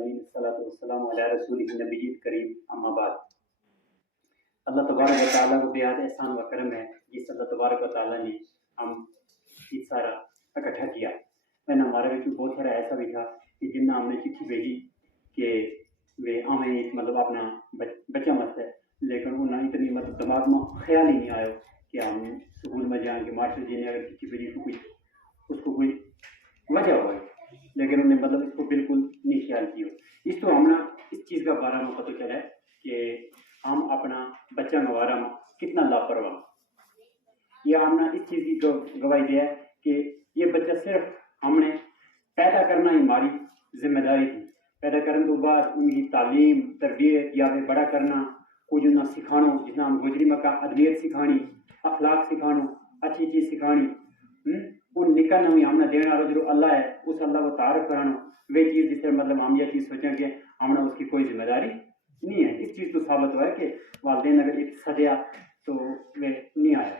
العالمین الصلاۃ والسلام علی رسول النبی کریم اما بعد. اللہ تبارک و تعالیٰ کو بہت احسان و کرم ہے جس اللہ تبارک و تعالیٰ نے ہم یہ سارا اکٹھا کیا. میں ہمارے بہت سارا ایسا بھی تھا کہ جن ہم نے چٹھی بھیجی کہ وہ ہمیں مطلب اپنا بچہ مست ہے، لیکن انہیں اتنی مطلب دماغ میں خیال ہی نہیں آیا کہ ہم اسکول میں جائیں کہ ماسٹر جی نے اگر چٹھی بھیجی تو کوئی اس کو کوئی وجہ ہو، لیکن انہوں نے مطلب اس کو بالکل نہیں خیال کیا. اس تو ہم اس چیز کا بارے میں پتہ چلا ہے کہ ہم اپنا بچہ گوارا میں کتنا لاپرواہ، یا ہم نے اس چیز کی گواہی دیا ہے کہ یہ بچہ صرف ہم نے پیدا کرنا ہی ہماری ذمہ داری تھی. پیدا کرنے کے بعد ان کی تعلیم تربیت یا پھر بڑا کرنا، کچھ انہیں سکھانو جتنا ہم گزری میں کا ادبیت سکھانی، اخلاق سکھانو، اچھی چیز سکھانی، ان نکلنا ہوئی ہم نے دینا والا جو اللہ ہے اس اللہ کو تعارف کرانا، وہ چیز جس سے مطلب ہم یہ چیز سوچیں کہ ہم نے اس کی کوئی ذمہ داری نہیں ہے. اس چیز تو ثابت ہوا ہے کہ والدین اگر ایک سجا تو وہ نہیں آیا.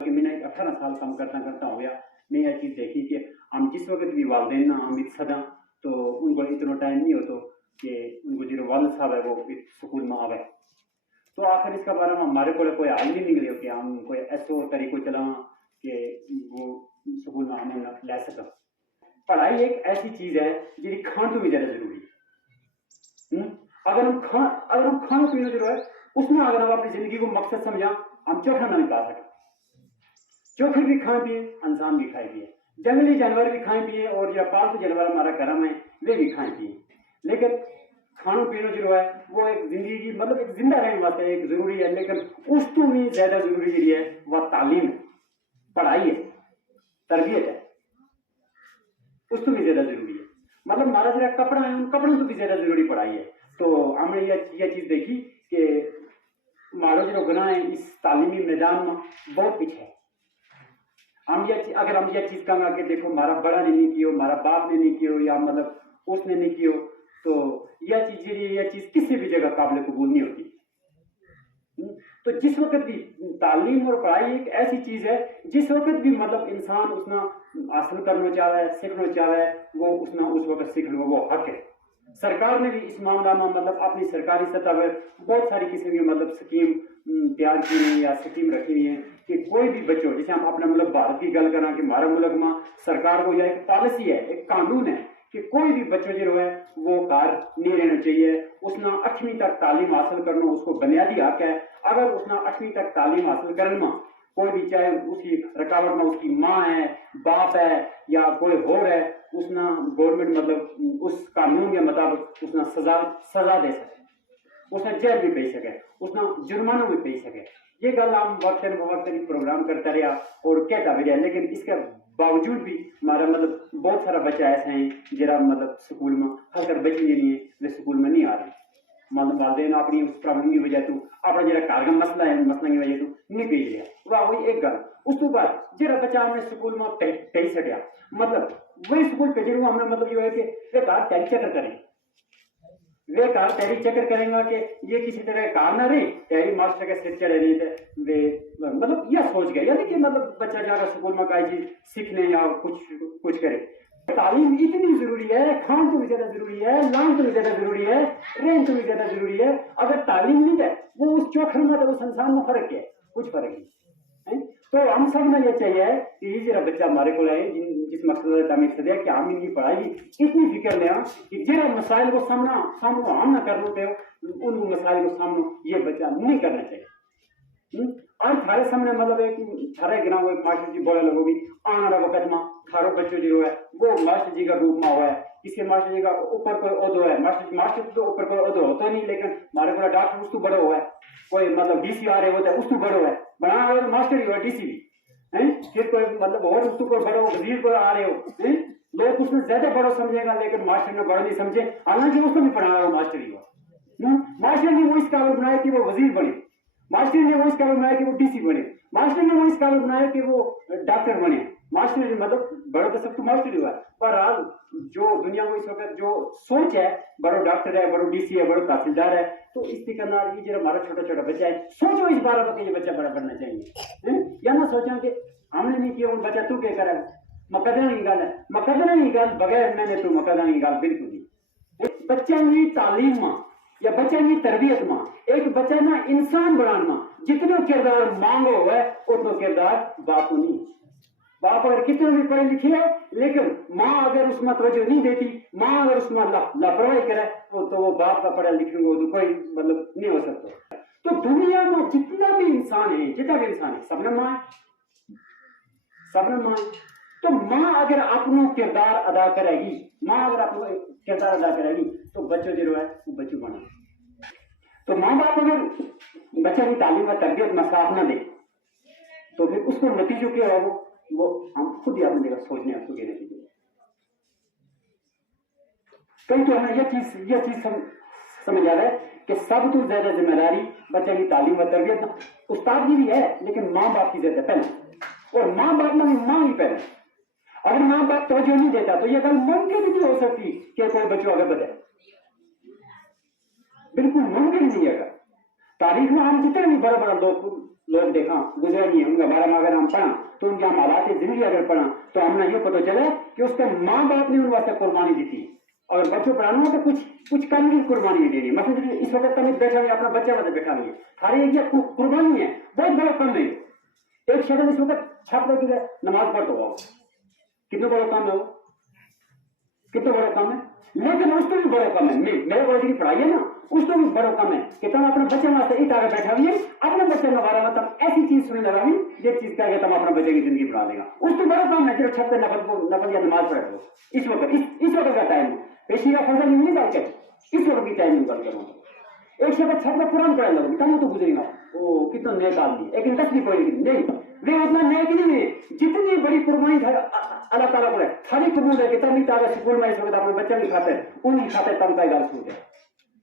میں نے 18 سال کام کرتا ہو گیا، میں یہ چیز دیکھی کہ ہم جس وقت بھی والدین ہم ایک سدا تو ان کو اتنا ٹائم نہیں ہوتا کہ ان کو جو والد صاحب ہے وہ سکول میں آوے. تو آخر اس کا بارے میں ہمارے کو کوئی حل نہیں نکلے کہ ہم کوئی ایسا طریقہ چلاؤں کہ وہ سکول میں ہمیں لے سکیں. پڑھائی ایک ایسی چیز ہے جی کھان تو بھی زیادہ ضروری ہے. اگر ہم کھانا پینا جو ہے اس میں اگر ہم اپنی زندگی کو مقصد سمجھا ہم چوکھا نہ پا سکتے. چوکھے بھی کھائیں پیے، انسان بھی کھائے پیے، جنگلی جانور بھی کھائیں پیے، اور یا پالتو جانور ہمارا گھر میں وہ بھی کھائیں پیے. لیکن کھانا پینا جو ہے وہ ایک زندگی کی مطلب ایک زندہ رہنے واسطے ایک ضروری ہے، لیکن اس تو بھی زیادہ ضروری جو ہے وہ تعلیم ہے، پڑھائی ہے، تربیت ہے، اس تو بھی زیادہ ضروری ہے. مطلب ہمارا جو کپڑا ہے ان کپڑوں تو بھی زیادہ ضروری پڑھائی ہے. تو ہم نے یہ چیز دیکھی کہ ہمارا جو گناہ ہے اس تعلیمی میدان میں بہت پیچھے ہے. اگر ہم یہ چیز کہیں گے کہ دیکھو ہمارا بڑا نے نہیں کیا، ہمارا باپ نے نہیں کیا، یا مطلب اس نے نہیں کیا، تو یہ چیز کسی بھی جگہ قابل قبول نہیں ہوتی. تو جس وقت بھی تعلیم اور پڑھائی ایک ایسی چیز ہے جس وقت بھی مطلب انسان اس نے حاصل کرنا چاہتا ہے، سیکھنا چاہتا ہے، وہ اس نے اس وقت سیکھنا وہ حق ہے. سرکار نے بھی اس معاملہ میں مطلب اپنی سرکاری سطح پر بہت ساری قسم کی مطلب سکیم تیار کی ہیں یا سکیم رکھی ہوئی ہیں کہ کوئی بھی بچوں، جیسے ہم اپنے ملک بھارت کی گل کریں کہ ہمارا ملک میں سرکار کو یہ ایک پالیسی ہے، ایک قانون ہے کہ کوئی بھی بچہ جو ہے وہ گھر نہیں رہنا چاہیے. اس نے 8ویں تک تعلیم حاصل کرنا اس کو بنیادی حق ہے. اگر اس نے 8ویں تک تعلیم حاصل کرنا کوئی بھی چاہے اس کی رکاوٹ میں اس کی ماں ہے، باپ ہے یا کوئی اور ہے، اس نے گورنمنٹ مطلب اس قانون کے مطابق اس نے سزا دے سکے، اس نے جیل بھی پی سکے، اس نے جرمانہ بھی پی سکے. یہ گل ہم وقت بوقت پروگرام کرتا رہا اور کہتا بھی رہا، لیکن اس کے باوجود بھی ہمارا مطلب بہت سارا بچہ ایسے ہیں جہاں مطلب سکول میں ہر کر بچے نہیں ہیں وہ سکول میں نہیں آ رہے. مطلب والدین اپنی اس پرابلم کی وجہ تو اپنا جہاں گھر کا مسئلہ ہے مسئلہ کی وجہ تو نہیں بھیج رہا. واہ وہی ایک گل. اس تو بعد جہاں بچہ ہم نے سکول میں پی سکیا مطلب وہی سکول بھیجنے کو ہم نے مطلب یہ ہے کہ وہ گھر ٹیری چکر کریں، وہ کار ٹیری چکر کریں گا کہ یہ کسی طرح کار نہ رہی ٹیری ماسٹر کے سر چڑھے نہیں تھے. مطلب یہ سوچ گیا یعنی کہ مطلب بچہ جا کر سکول میں کوئی چیز سیکھنے یا کچھ کرے. تعلیم اتنی ضروری ہے، کھان تو بھی زیادہ ضروری ہے، لان تو بھی زیادہ ضروری ہے، رہن تو بھی زیادہ ضروری ہے. اگر تعلیم نہیں ہے وہ اس چوکھر میں تو اس انسان میں فرق ہے، کچھ فرق نہیں. تو ہم سب نے یہ چاہیے کہ یہ جرا بچہ ہمارے کو آئے جس مقصد تعمیر سے دیا کہ ہم ان کی پڑھائی اتنی فکر لیں کہ جہاں مسائل کو سامنا ہم نہ کرنا پہ ان مسائل کو سامنا یہ بچہ نہیں کرنا چاہیے. آج تھارے سامنے مطلب ایک تھارے گنا ہوئے ماسٹر جی بولے لگو بھی آنے والا وقت میں تھارو بچوں جو ہے وہ ماسٹر جی کا روپ میں ہوا ہے. اس کے ماسٹر جی کا اوپر کوئی عہدہ ہے، ماسٹر تو اوپر کوئی عہدہ ہوتا نہیں، لیکن ہمارے کو ڈاکٹر اس کو بڑا ہوا ہے، کوئی مطلب ڈی سی آ رہے ہوتا ہے اس کو بڑا ہوا ہے، بنا ہوا ماسٹر ہی ہوا ڈی سی بھی. پھر کوئی مطلب اور اس کو کوئی بڑا وزیر کو آ رہے ہو، لوگ اس میں زیادہ بڑا سمجھے گا لیکن ماسٹر نے بڑا نہیں سمجھے، حالانکہ اس کو بھی پڑھا رہا ماسٹر ہی ہوا. ماسٹر نے وہ اس قابل بنایا کہ وہ وزیر بنے، ماسٹر نے وہ اس قابل بنایا کہ وہ ڈی سی بنے، ماسٹر نے وہ اس قابل بنایا کہ وہ ڈاکٹر بنے. ماسٹر نے مطلب بڑا تو سب تو ماسٹر ہی ہوا ہے. پر آج جو دنیا میں اس وقت جو سوچ ہے بڑا ڈاکٹر ہے، بڑا ڈی سی ہے، بڑا تحصیلدار ہے، تو اس کی کرنا یہ جو ہمارا چھوٹا چھوٹا بچہ ہے سوچو اس بارے میں کہ یہ بچہ بڑا بننا چاہیے. یا نہ سوچا کہ ہم نے نہیں کیا ان بچہ تو کیا کرے. مقدرہ کی گل ہے، مقدرہ کی گل بغیر میں نے تو مقدرہ کی گل بالکل نہیں. بچوں کی تعلیم ماں یا بچوں کی تربیت ماں ایک بچہ نا انسان بنانا جتنا کردار مانگو ہے اتنا کردار باپ کو نہیں. باپ اگر کتنے بھی پڑھے لکھے ہے لیکن ماں اگر اس میں توجہ نہیں دیتی، ماں اگر اس میں لاپرواہی کرے تو وہ باپ کا پڑھا لکھے کو کوئی مطلب نہیں ہو سکتا. تو دنیا میں جتنا بھی انسان ہے سب نے ماں ہے، سب نے ماں ہے. تو ماں اگر اپنا کردار ادا کرے گی، ماں اگر اپنا کردار ادا کرے گی تو بچوں جو ہے وہ بچوں بنے. تو ماں باپ اگر بچوں کی تعلیم و تربیت میں ساتھ نہ دے تو پھر اس کو نتیجہ کیا ہے وہ ہم خود ہی اپنی جگہ سوچنے ہیں خود ہی نتیجے. کہیں تو ہمیں یہ چیز سمجھ آ رہا ہے کہ سب تو زیادہ ذمہ داری بچے کی تعلیم و تربیت استاد کی بھی ہے لیکن ماں باپ کی زیادہ پہلے، اور ماں باپ میں ماں ہی پہلے. اگر ماں باپ توجہ نہیں دیتا تو یہ گل ممکن بھی نہیں ہو سکتی کہ کوئی بچوں آگے بڑھے، بالکل ممکن نہیں ہے. تاریخ میں ہم جتنے بھی بڑے بڑے لوگ دیکھا گزرے نہیں ہیں ان کے بارے میں اگر ہم پڑھا تو ان کے ہم حالات زندگی اگر پڑھا تو ہم نے یہ پتہ چلا کہ اس کے ماں باپ نے ان واسطے قربانی دی تھی. اگر بچوں پڑھانا ہو تو کچھ کم کی قربانی نہیں دینی. مثلا اس وقت تم بیٹھا ہوئے اپنا بچہ واسطے بیٹھا ہوئے ساری یہ قربانی ہے، بہت بڑا کم ہے. ایک شخص اس وقت چھپ رکھ کے نماز پڑھتا ہوا کتنا بڑا کام ہے، وہ کتنا بڑا کام ہے. لیکن اس کو بھی بڑا کام ہے میرے کالج کی پڑھائی ہے نا، اس کو بھی بڑا کام ہے کہ تم اپنے بچے واسطے اس طرح بیٹھا ہوئے اپنے بچے کے بارے میں تم ایسی چیز سننے لگا ہوئی یہ چیز کر کے تم اپنے بچے کی زندگی بنا لے گا. اس کو بڑا کام ہے صرف چھت پہ نفل یا نماز پڑھ دو. اس وقت کا ٹائم پیشی کا فضل نہیں نکال کے اس وقت کی ٹائم نکال کروں. ایک شخص چھت پہ قرآن پڑھنے لگا تم تو گزرے گا وہ کتنا نیک آدمی ایک دس بھی پڑے گی نہیں وہ اتنا نیک نہیں ہے جتنی بڑی قربانی اللہ تعالیٰ کو ہے. خالی قبول ہے کہ تم بھی تازہ سکول میں اس وقت اپنے بچوں کی خاطر ان کی خاطر تم کا گل سن ہے.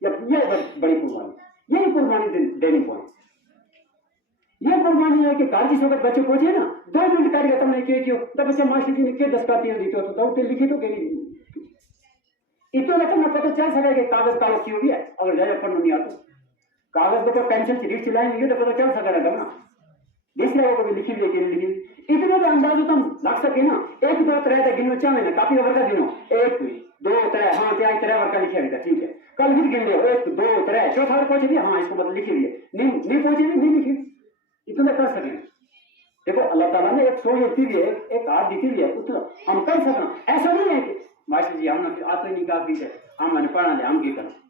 یہ بڑی قربانی، یہی قربانی دینی پڑے. یہ قربانی ہے کہ کل جس وقت بچے پہنچے نا 2 منٹ کر کے تم نے کیوں تو بچے ماشٹر جی نے کیا دستکاتیاں دی تو لکھی تو کہ اتنا تمہیں پتہ چل سکے کہ کاغذ کالو کیوں بھی ہے. اگر زیادہ پڑھنا نہیں آتا کاغذ کو پینسل سے ریٹ چلائیں گے تو پتہ چل سکے گا نا جس لوگوں کو بھی لکھی ہوئی کہ لکھی اتنا تو اندازہ تم لگ سکے نا. 1 2 3 گنو چاہے نا کافی اوور کا گنو 1 2 3 ہاں 3 ورک کا لکھا ہوتا ٹھیک ہے. کل پھر گن لو 1 2 3 چوتھا پہنچے بھی ہاں اس کو مطلب لکھی ہوئی ہے نہیں پہنچے بھی نہیں لکھی اتنا کر سکیں. دیکھو اللہ تعالیٰ نے ایک سوچ ہوتی ہوئی ہے ایک ہاتھ دیتی ہوئی ہے اتنا ہم کر سکنا. ایسا نہیں ہے کہ ماشٹر جی ہم نے آتے نہیں کافی ہے ہم نے پڑھنا لے ہم کی کرنا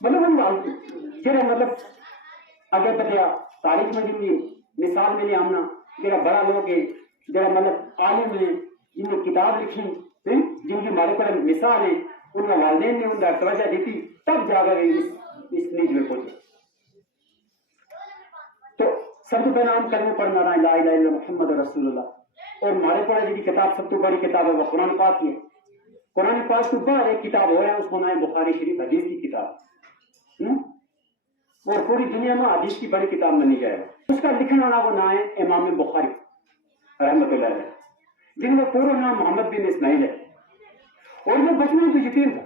مطلب اگر بتایا تاریخ میں جن مثال میں نے ہم جا بڑا لوگ ہے جا مطلب عالم ہے جن نے کتاب لکھی جن کی ہمارے پر مثال ہے ان کا والدین نے ان کا توجہ دیتی تب جا کر اس نیچ میں پہنچے. تو سب تو پہلے ہم کلمہ پڑھنا رہا لا الہ الا محمد رسول اللہ اور ہمارے پڑھا جی کتاب سب تو بڑی کتاب ہے وہ قرآن پاک کی ہے. قرآن پاک کے بعد ایک کتاب ہو رہا ہے اس کو نام ہے بخاری شریف حدیث کی کتاب اور پوری دنیا میں حدیث کی بڑی کتاب مانی جائے گا. اس کا لکھنے والا وہ نام ہے امام بخاری رحمۃ اللہ علیہ جن کا پورا نام محمد بن اسماعیل ہے. اور وہ بچپن تو یتیم تھا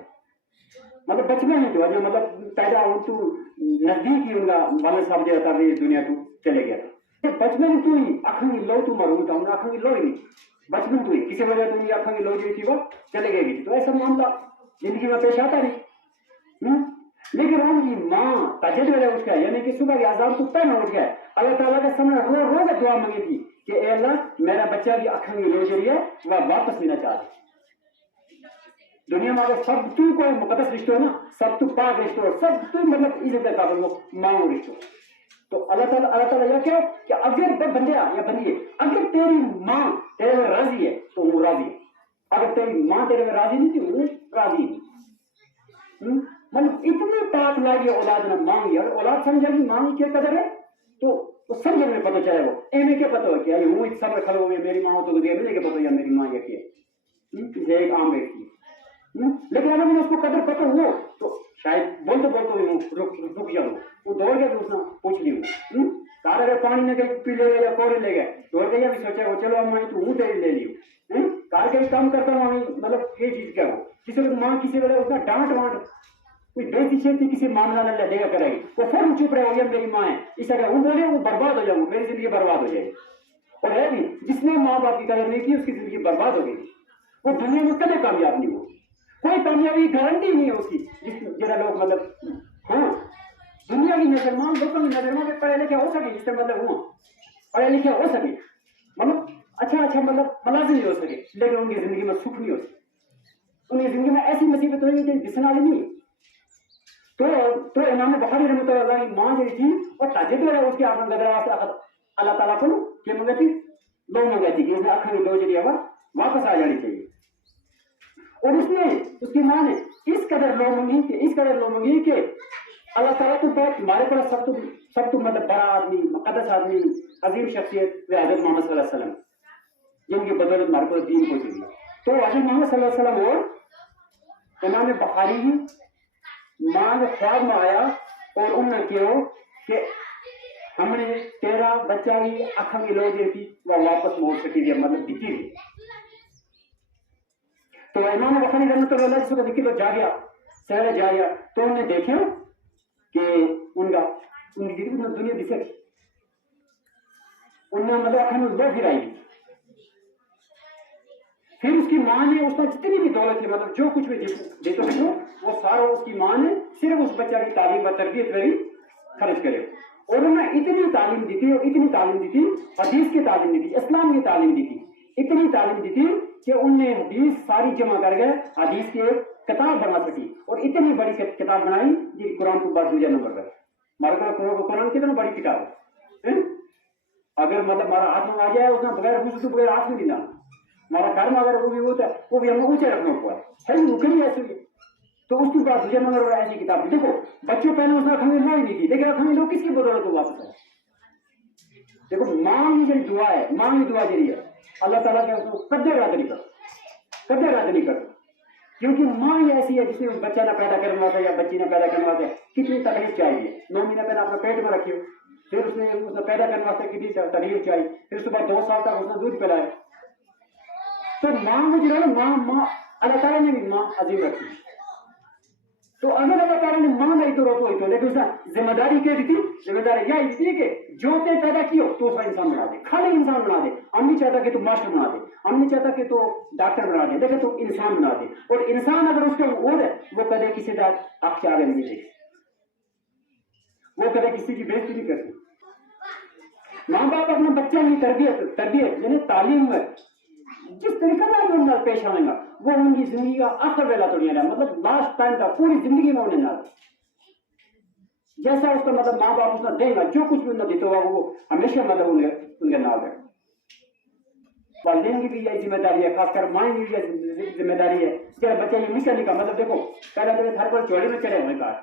مطلب بچپن ہی جو مطلب پیدا ہو تو نزدیک ہی ان کا والد صاحب جو تھا اس دنیا کو چلے گیا تھا. بچپن تو ہی آنکھوں کی لو تو مروں تھا انہیں آنکھوں کی لو ہی نہیں بچپن تو ہی کسی وجہ تو ان کی آنکھوں کی لو جو تھی وہ چلے گئے گی. تو ایسا معاملہ زندگی میں پیش آتا نہیں. لیکن ان کی ماں تجد میں اٹھ گیا یعنی کہ صبح کے آزاد کو پہنا اٹھ گیا اللہ تعالیٰ کے سامنے رو کے دعا مانگی تھی کہ اے اللہ میرا بچہ کی آنکھوں کی لو جو ہے وہ واپس لینا چاہتا. دنیا میں اگر سب تو کوئی مقدس رشتہ ہو نا سب تو پاک رشتہ ہو سب تو مطلب عزت کا قابل ہو مانگو رشتہ تو اللہ تعالیٰ یہ کہ اگر بندیا یا بندیے اگر تیری ماں تیرے میں راضی ہے تو وہ راضی ہے. اگر تیری ماں تیرے میں راضی نہیں تھی وہ راضی ہے. مطلب اتنے پاک لائی اولاد نے مانگی اور اولاد سمجھا کہ ماں کی کیا قدر ہے تو اس سمجھنے میں پتہ چلے وہ ایمیں کیا پتہ ہو کہ وہ ایک سب کھڑے ہوئے میری ماں تو گزرے ملے کہ پتہ یا میری ماں یہ کیا ایک عام بیٹی لیکن اگر مجھے اس کو قدر پتہ ہو تو شاید بولتے رک جاؤں وہ دوڑ گیا تو اس نے پوچھ لی ہوں کار اگر پانی نہ گئی پی لے گئے یا کوڑے لے گئے دوڑ گیا بھی سوچا وہ چلو ماں تو ہوں تیری لے لی کار کہیں کام کرتا ہوں مطلب یہ چیز کیا ہو کسی وقت ماں کسی وجہ اس کا ڈانٹ وانٹ کوئی بے چیتی کسی معاملہ نہ لے گا کرے گی وہ فوراً چپ رہے ہو یہ میری ماں ہے اس طرح وہ بولے وہ برباد ہو جاؤں میری زندگی برباد ہو جائے گی. اور ہے بھی جس نے ماں باپ کی قدر نہیں کی اس کی زندگی برباد ہو گئی وہ دنیا میں کبھی کامیاب نہیں ہو. کوئی کامیابی گارنٹی نہیں ہے اس کی جہاں لوگ مطلب ہاں دنیا کی نظر مان لوگوں کی نظر میں پڑھے لکھے ہو سکے جس سے مطلب ہوں پڑھے لکھے ہو سکے مطلب اچھا مطلب ملازم نہیں ہو سکے لیکن ان کی زندگی میں سکھ نہیں ہو سکے ان کی زندگی میں ایسی مصیبت ہوئی کہ جس والی نہیں تو امام بخاری رحمۃ اللہ کی ماں جو تھی وہ تاجد ہے اس کے آپ گدرا سے اللہ تعالیٰ کو کیا منگاتی لو منگاتی کہ اس نے اکھا کی لو جی واپس آ جانی چاہیے اور اس کی ماں نے اس قدر لو منگی کہ اللہ تعالیٰ تو بہت ہمارے پاس سب تو مطلب بڑا آدمی مقدس آدمی عظیم شخصیت وہ حضرت محمد صلی اللہ علیہ وسلم جن کی بدولت ہمارے پاس دین پہنچی گئی تو حضرت محمد صلی اللہ علیہ وسلم اور امام بخاری کی ماں کے خواب میں آیا اور انہوں نے کہو کہ ہم نے تیرا بچہ کی اکھا کی لو دی تھی وہ واپس موڑ سکی دی مطلب دیتی تھی تو امام بخاری رحمۃ اللہ جس کو دیکھی تو جا گیا سہرے جا گیا تو انہوں نے دیکھا کہ ان کی دنیا دسے تھی انہوں نے مطلب اکھا میں لو پھرائی دی پھر اس کی ماں نے اس میں جتنی بھی دولت تھی مطلب جو کچھ بھی دیتے ہو وہ سارا اس کی ماں نے صرف اس بچہ کی تعلیم و تربیت میں ہی خرچ کرے اور انہوں نے اتنی تعلیم دی تھی اور اتنی تعلیم دی تھی حدیث کی تعلیم دی تھی اسلام کی تعلیم دی تھی اتنی تعلیم دی تھی کہ ان نے حدیث ساری جمع کر گئے حدیث کی ایک کتاب بنا سکی اور اتنی بڑی کتاب بنائی جی قرآن کو بعد دوسرے نمبر پر ہمارے کو قرآن کتنا بڑی کتاب ہے اگر مطلب ہمارا ہاتھ میں آ جائے اس نے بغیر پوچھ تو بغیر ہاتھ میں دینا ہمارا گھر میں اگر وہ بھی ہوتا ہے وہ بھی ہمیں اونچے رکھنا ہوا ہے ممکن ایسے ہوئی تو اس کے بعد دوسرے نمبر پر ایسی کتاب دی دیکھو بچوں پہلے اس نے رکھنے لو ہی نہیں تھی لیکن رکھنے لو کس کی بدولت کو واپس ہے دیکھو ماں کی جو دعا ہے ماں کی دعا جی ہے اللہ تعالیٰ کے اس کو کدے رد نہیں کر کیونکہ ماں ہی ایسی ہے جس نے بچہ نہ پیدا کرنے واسطے یا بچی نہ پیدا کرنے واسطے کتنی تکلیف چاہیے 9 مہینے پہلے اپنے پیٹ میں رکھی ہو پھر اس نے پیدا کرنے واسطے کتنی تکلیف چاہیے پھر اس کے بعد 2 سال تک اس نے دودھ پلایا تو ماں میں جو ہے ماں اللہ تعالیٰ نے بھی ماں عظیم رکھی تو اگر اللہ تعالیٰ نے ماں نہیں تو روکو ہی تو لیکن اس نے ذمہ داری کیا دی تھی ذمہ داری یہ تھی کہ جو تے پیدا کیو تو اس کا انسان بنا دے خالی انسان بنا دے ہم نہیں چاہتا کہ تو ماسٹر بنا دے ہم نہیں چاہتا کہ تو ڈاکٹر بنا دے لیکن تو انسان بنا دے اور انسان اگر اس کے اور ہے وہ کدے کسی کا حق سے آگے نہیں دے وہ کدے کسی کی بےزتی نہیں کرتی ماں باپ اپنے بچے کی تربیت یعنی تعلیم میں جس طریقے سے ان پیش آئے گا وہ ان کی زندگی کا آخر ویلا تو نہیں رہا مطلب لاسٹ ٹائم کا پوری زندگی میں انہیں نہ جیسا اس کا مطلب ماں باپ اس نے دے گا جو کچھ بھی انہیں دیتا ہوگا وہ ہمیشہ مطلب ان کے نام ہے والدین کی بھی یہ ذمہ داری ہے خاص کر ماں کی بھی ذمہ داری ہے کہ بچے یہ مشکل کا مطلب دیکھو پہلے تو ہر بار چوڑی میں چڑھے ہوئے کار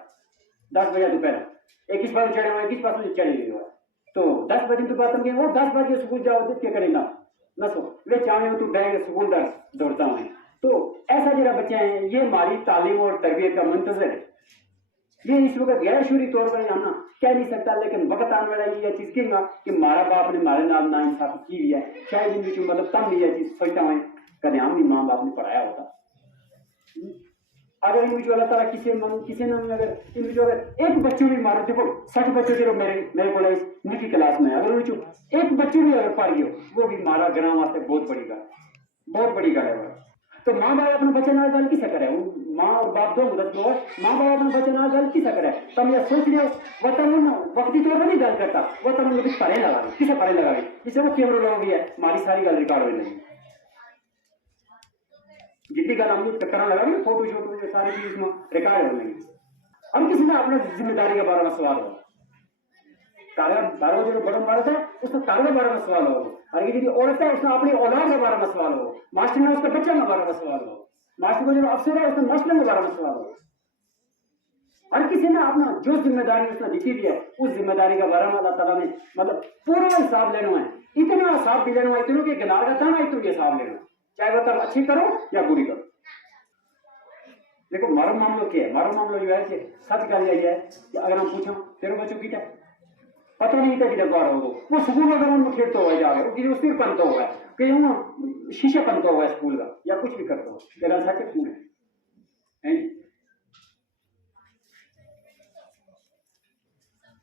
10 بجے دوپہر 21 بار چڑھے ہوئے 21 پاس چڑھے ہوئے تو 10 بجے تو بات وہ 10 بجے اسکول جاؤ تو کیا کرے گا نہ سو وہ چاہے تو بیگ اسکول در دوڑتا ہوں تو ایسا جرا بچے ہیں یہ ہماری تعلیم اور تربیت کا منتظر ہے یہ اس وقت غیر شعوری طور پر ہم کہہ نہیں سکتا لیکن وقت آنے والا یہ چیز کہوں گا کہ ہمارا باپ نے ہمارے نام نا انصافی کی ہوئی ہے شاید ان بچوں مطلب تم بھی یہ چیز سوچتا ہوں کدے ہم نہیں ماں باپ نے پڑھایا ہوتا اگر ان بچوں اللہ تعالیٰ کسی نے اگر ان بچوں اگر ایک بچوں بھی مارو دیکھو 60 بچوں جو میرے کو نکی کلاس میں اگر بچوں ایک بچوں بھی اگر پڑھ گئے وہ بھی مارا گرام واسطے بہت بڑی گل ہے تو ماں باپ اپنے بچے نال گل کیسے کرے ماں اور باپ دو مدد لو ماں باپ اپنے بچے نال گل کیسے کرے تم یہ سوچ رہے ہو وہ تم وقتی طور پر نہیں گل کرتا وہ تم ان پڑھے لگا کسے پڑھے لگا جسے وہ کیمرہ لوگ بھی ہے ہماری ساری گل ریکارڈ ہوئی نہیں جتنی گل ہم کرنا لگا بھی فوٹو شوٹو ساری چیز میں ریکارڈ ہو نہیں ہم کسی نے اپنے ذمہ داری کے بارے میں سوال ہو جو بڑا مرد ہے اس کا تارے کے بارے میں سوال ہو اور یہ جو عورت ہے اس نے اپنی اولاد کے بارے میں سوال ہو ماسٹر میں اس کے بچے کے بارے میں سوال ہو ماسٹر کو جو افسر ہے اس نے مسئلے کے بارے میں سوال ہو ہر کسی نے اپنا جو ذمہ داری اس نے دیکھی دی ہے اس ذمہ داری کے بارے میں اللہ تعالیٰ نے مطلب پورا حساب لینا ہے اتنا حساب بھی لینا ہے اتنوں کہ گنار کا تھا اتنوں یہ حساب لینا چاہے وہ تب اچھی کرو یا بری کرو دیکھو ہمارا معاملہ کیا ہے ہمارا معاملہ جو ہے کہ سچ گل یہ ہے کہ اگر ہم پوچھیں تیرے بچوں کی کیا پتہ نہیں تھا کہ جب بار ہو وہ سکول اگر ان میں کھیلتا ہوا جا رہا ہے وہ صرف پنتا ہوا ہے کہ وہ شیشہ پنتا ہوا ہے اسکول کا یا کچھ بھی کرتا ہو تیرا سچ ہے کیوں ہے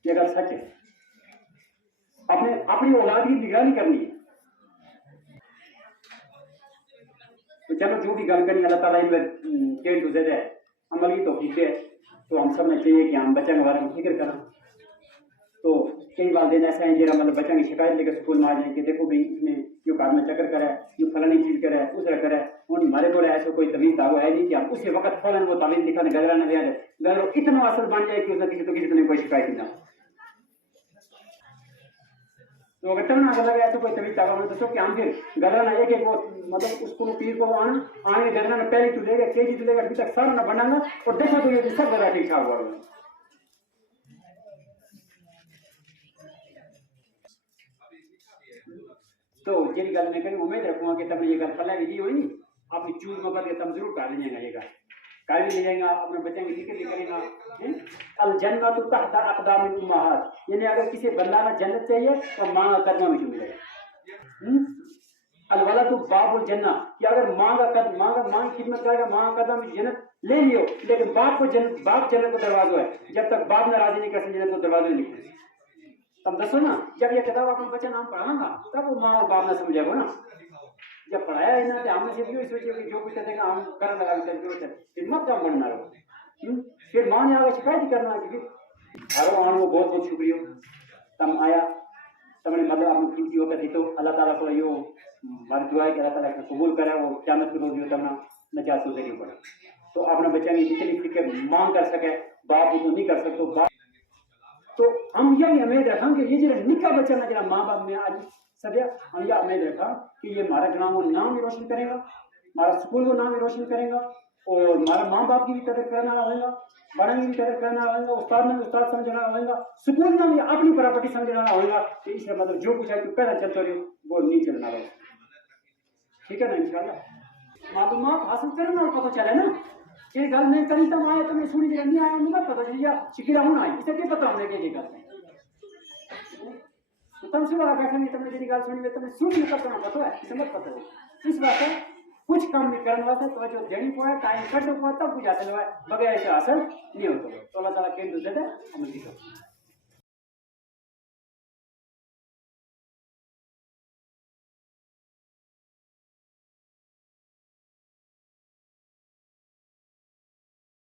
یہ گل سچ ہے اپنی اولاد کی نگرانی کرنی ہے تو چلو جو بھی گل کریں اللہ تعالیٰ ان پر کیڑ تو زیادہ عمل کی توفیق ہے. تو ہم سب نے چاہیے کہ ہم بچوں کے بارے میں فکر کریں. تو کئی والدین ایسے ہیں جہاں مطلب بچوں کی شکایت لے کے اسکول میں آ جائیں کہ دیکھو بھائی اس نے جو کار میں چکر کرا ہے, جو فلانی چیز کرا ہے, اس طرح کرا ہے. اور ہمارے کو ایسا کوئی طویل دعویٰ ہے نہیں کہ ہم اسی وقت فوراً وہ تعلیم دکھانے گزرا نہ دیا جائے. گزرو اتنا اثر بن جائے کہ اس نے کسی تو کسی نے کوئی شکایت ہی نہ ہو. تو اگر چلنا اگر لگا ایسا کوئی طویل دعویٰ تو کہ ہم پھر گزرا نہ ایک وہ مطلب اس کو پیر کو آنے گزرا نہ پہلی تو لے گا کے جی تو لے گا ابھی تک سر نہ بنانا اور دیکھا تو یہ سب زیادہ ٹھیک ٹھاک ہوا. تو یہ گل میں کہیں امید رکھوں گا کہ تم نے یہ گل پہلے بھی دی ہوئی اپنی چوز مگر کے تم ضرور کر لیں گا. یہ گل کر بھی لے جائیں گا, اپنے بچوں کی فکر بھی کریں گا. الجنت تحت اقدام الامہات, یعنی اگر کسی بندہ نے جنت چاہیے تو ماں کا قدموں میں ملے گا. الولد باب الجنہ, کہ اگر ماں کا قدم ماں کی خدمت کرے گا ماں کا قدم جنت لے لیو, لیکن باپ کو باپ جنت کو دروازہ ہے. جب تک باپ نے راضی نہیں کر سکے جنت کو دروازہ نہیں کھلے. تم دسو نا جب یہ کتاب اپنے بچے نام پڑھاؤں گا تب وہ ماں اور باپ نہ سمجھے گا نا. جب پڑھایا ہی نہ تو ہم نے صرف یہ سوچے کہ جو کچھ دے گا ہم کرنے لگا کہ پھر مت کام بننا رہو. پھر ماں نے آگے شکایت ہی کرنا کہ ہارو آن وہ بہت بہت شکریہ تم آیا تم نے مطلب آپ قیمتی وقت دی تو اللہ تعالیٰ کو یہ ہماری دعا ہے کہ اللہ تعالیٰ قبول کرے وہ قیامت کے روز جو تم نجات کو ذریعہ پڑا. تو اپنے بچوں کی جتنی فکر ماں کر سکے باپ وہ نہیں کر سکتے. تو ہم یہ امید رکھیں کہ یہ جو نکا بچہ نہ جڑا ماں باپ میں آج سدیا ہم یہ امید رکھا کہ یہ ہمارا گرام وہ نام بھی روشن کرے گا, ہمارا اسکول کو نام بھی روشن کرے گا, اور ہمارا ماں باپ کی بھی قدر کرنا ہوئے گا, بڑوں کی بھی قدر کرنا ہوئے گا, استاد نے بھی استاد سمجھنا ہوئے گا, اسکول میں بھی اپنی پراپرٹی سمجھنا ہوئے گا. کہ اس کا مطلب جو کچھ ہے تو پہلے چلتا رہے وہ نہیں چلنا رہے. ٹھیک ہے نا, انشاءاللہ معلومات حاصل کرنا اور پتہ چلے نا. یہ گل نہیں کری تم آئے تمہیں سنی جگہ نہیں آیا نہیں پتہ چل گیا شکر ہونا آئی اسے کیا پتہ ہونے کے گل تم سے بڑا بیٹھا نہیں تم نے جی گل سنی تم نے سنی پتہ پتہ ہے اسے مت پتہ ہو. اس واسطے کچھ کام نہیں کرنے واسطے توجہ دینی پڑے ٹائم کٹ ہوا تب کچھ حاصل ہوا ہے, بغیر ایسے حاصل نہیں ہوتا. تو اللہ تعالیٰ کے دے دے